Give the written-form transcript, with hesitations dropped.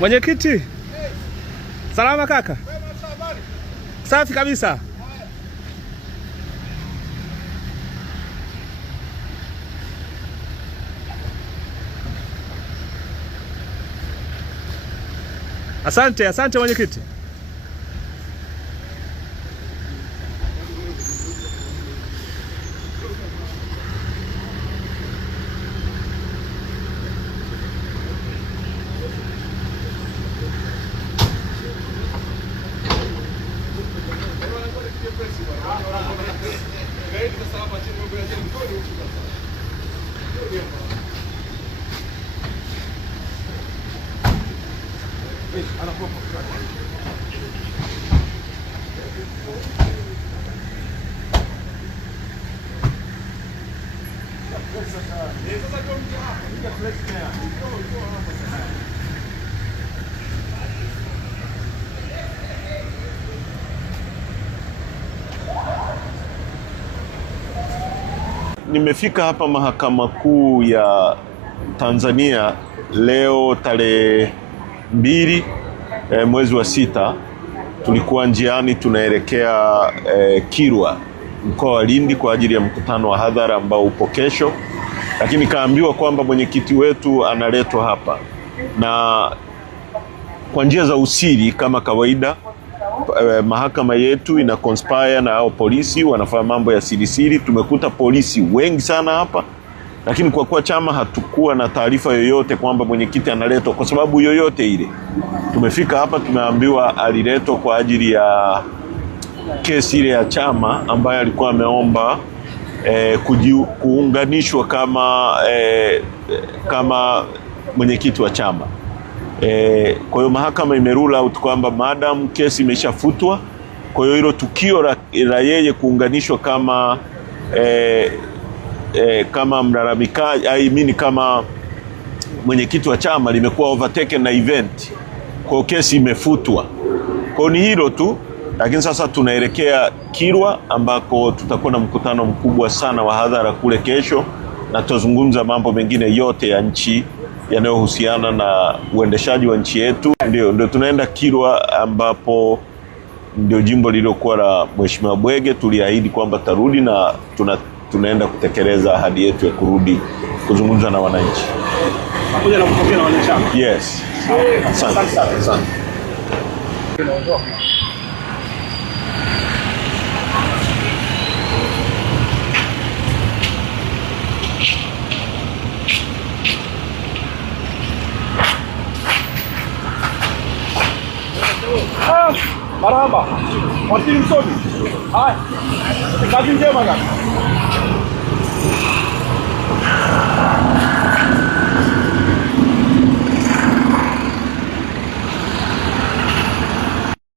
Mwenyekiti. Salama kaka. Safi kabisa. Asante mwenyekiti. Nimefika hapa Mahakama Kuu ya Tanzania leo tarehe 2 mwezi wa 6. Tulikuwa njiani tunaelekea Kilwa, mkoa wa Lindi kwa ajili ya mkutano wa hadhara ambao upo kesho, lakini kaambiwa kwamba mwenyekiti wetu analetwa hapa, na kwa njia za usiri kama kawaida. Mahakama yetu ina conspire na hao polisi wanafanya mambo ya siri. Tumekuta polisi wengi sana hapa, lakini kwa kuwa chama hatukuwa na taarifa yoyote kwamba mwenyekiti analetwa kwa sababu yoyote ile. Tumefika hapa tumeambiwa aliletwa kwa ajili ya kesi ile ya chama ambayo alikuwa ameomba kuunganishwa kama mwenyekiti wa chama. Kwa hiyo mahakama imerule out kwamba madam kesi imeshafutwa, kwa hiyo hilo tukio la yeye kuunganishwa kama mlalamikaji kama mwenyekiti wa chama limekuwa overtaken na event. Kwa hiyo kesi imefutwa. Kwa hiyo ni hilo tu, lakini sasa tunaelekea Kilwa ambako tutakuwa na mkutano mkubwa sana wa hadhara kule kesho, na tutazungumza mambo mengine yote ya nchi yanayohusiana na uendeshaji wa nchi yetu. Ndio tunaenda Kilwa ambapo ndio jimbo lililokuwa la Mheshimiwa Bwege. Tuliahidi kwamba tarudi na tunaenda kutekeleza ahadi yetu ya kurudi kuzungumza na wananchi. Pamoja na kupokea na wanachama. Yes. Asante. Marhaba. Wakili Msoni. Hai. Kazi njema kaka.